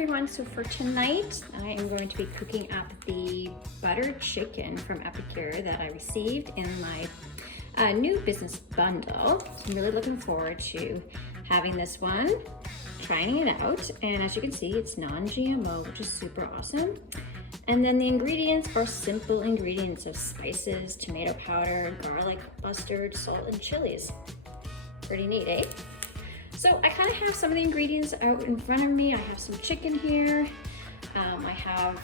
everyone, so for tonight I am going to be cooking up the butter chicken from Epicure that I received in my new business bundle. So I'm really looking forward to having this one, trying it out, and as you can see it's non-GMO, which is super awesome. And then the ingredients are simple ingredients of spices, tomato powder, garlic, mustard, salt, and chilies. Pretty neat, eh? So I kind of have some of the ingredients out in front of me. I have some chicken here. I have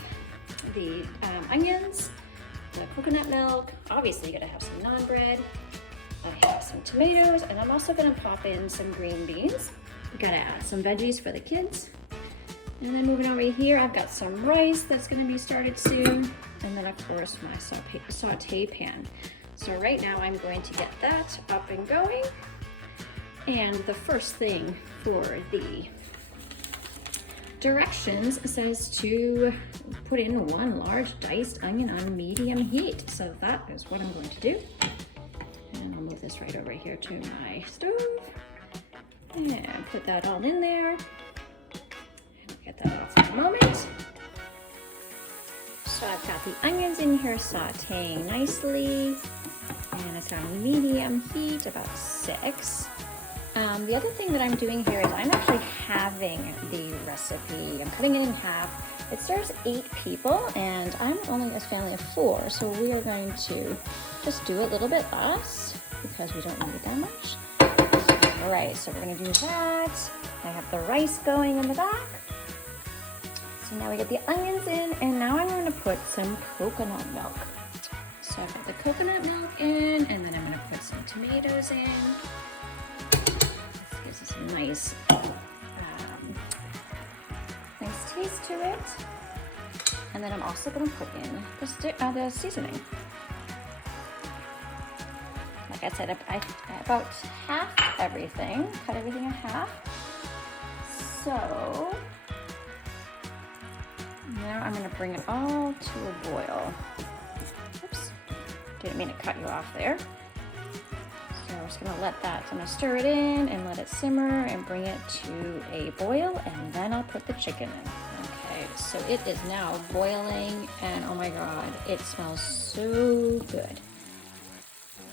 the onions, the coconut milk. Obviously, you're gonna have some naan bread. I have some tomatoes, and I'm also gonna pop in some green beans. We gotta add some veggies for the kids. And then moving over here, I've got some rice that's gonna be started soon. And then of course my saute pan. So right now I'm going to get that up and going. And the first thing for the directions says to put in 1 large diced onion on medium heat. So that is what I'm going to do. And I'll move this right over here to my stove and put that all in there. Get that off for a moment. So I've got the onions in here sauteing nicely, and it's on medium heat, about 6. The other thing that I'm doing here is I'm actually halving the recipe. I'm cutting it in half. It serves 8 people, and I'm only a family of 4, so we are going to just do a little bit less because we don't need that much. All right, so we're gonna do that. I have the rice going in the back. So now we get the onions in, and now I'm going to put some coconut milk. So I've got the coconut milk in, and then I'm going to put some tomatoes in. This gives us a nice taste to it. And then I'm also going to put in the seasoning. Like I said, I about half everything, cut everything in half. So now I'm going to bring it all to a boil. Oops, didn't mean to cut you off there. So we're just going to let that, I'm going to stir it in and let it simmer and bring it to a boil, and then I'll put the chicken in. Okay, so it is now boiling, and oh my god, it smells so good.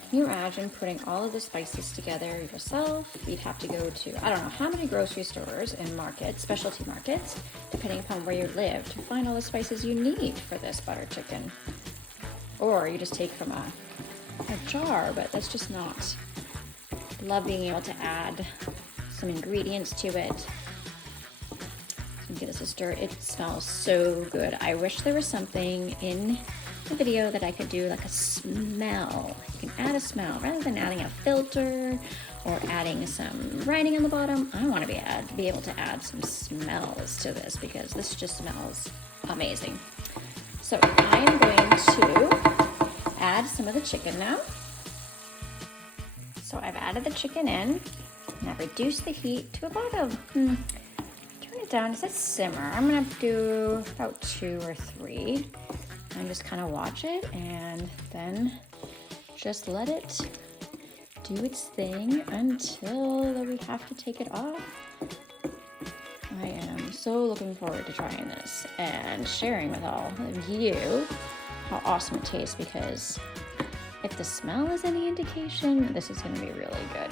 Can you imagine putting all of the spices together yourself? You'd have to go to, I don't know how many grocery stores and markets, specialty markets, depending upon where you live, to find all the spices you need for this butter chicken. Or you just take from a jar, but that's just not. Love being able to add some ingredients to it. So give this a stir. It smells so good. I wish there was something in the video that I could do like a smell. You can add a smell rather than adding a filter or adding some writing on the bottom. I want to be able to add some smells to this because this just smells amazing. So I am going to add some of the chicken now. So I've added the chicken in, and I've reduced the heat to about turn it down. It says simmer. I'm gonna do about 2 or 3. And just kind of watch it, and then just let it do its thing until we have to take it off. I am so looking forward to trying this and sharing with all of you how awesome it tastes, because if the smell is any indication, this is going to be really good.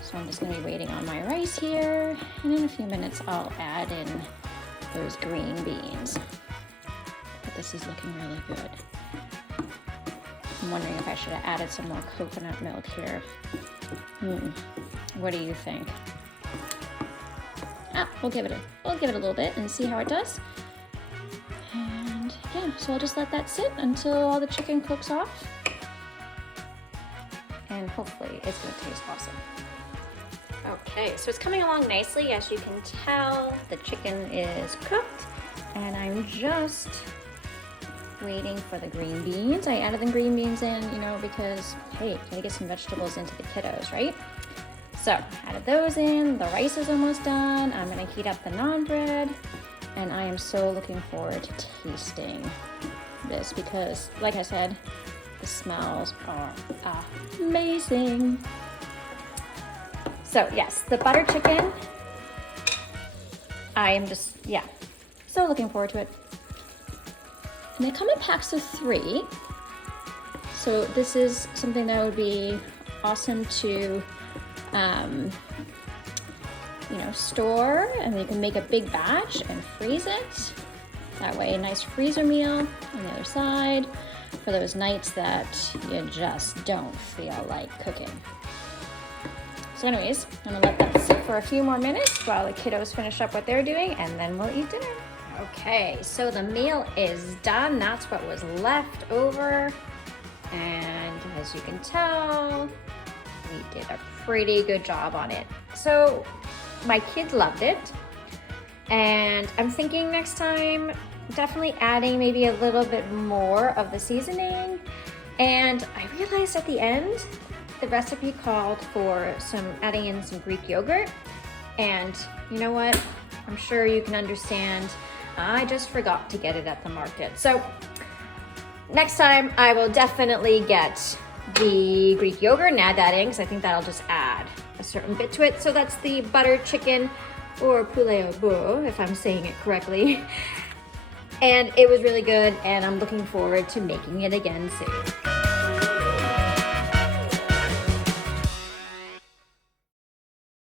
So I'm just going to be waiting on my rice here, and in a few minutes I'll add in those green beans. This is looking really good. I'm wondering if I should have added some more coconut milk here. What do you think? We'll give it a little bit and see how it does. And yeah, so I'll just let that sit until all the chicken cooks off. And hopefully it's gonna taste awesome. Okay, so it's coming along nicely. As you can tell, the chicken is cooked, and I'm just waiting for the green beans. I added the green beans in, because, hey, gotta get some vegetables into the kiddos, right? So, added those in. The rice is almost done. I'm gonna heat up the naan bread, and I am so looking forward to tasting this because, like I said, the smells are amazing. So, yes, the butter chicken I am just, yeah, so looking forward to it. And they come in packs of 3. So this is something that would be awesome to, you know, store, and you can make a big batch and freeze it. That way, a nice freezer meal on the other side for those nights that you just don't feel like cooking. So anyways, I'm gonna let that sit for a few more minutes while the kiddos finish up what they're doing, and then we'll eat dinner. Okay, so the meal is done. That's what was left over. And as you can tell, we did a pretty good job on it. So my kids loved it. And I'm thinking next time, definitely adding maybe a little bit more of the seasoning. And I realized at the end, the recipe called for adding in some Greek yogurt. And you know what? I'm sure you can understand. I just forgot to get it at the market. So next time I will definitely get the Greek yogurt and add that in, because I think that'll just add a certain bit to it. So that's the butter chicken, or poulet au beurre, if I'm saying it correctly. And it was really good, and I'm looking forward to making it again soon.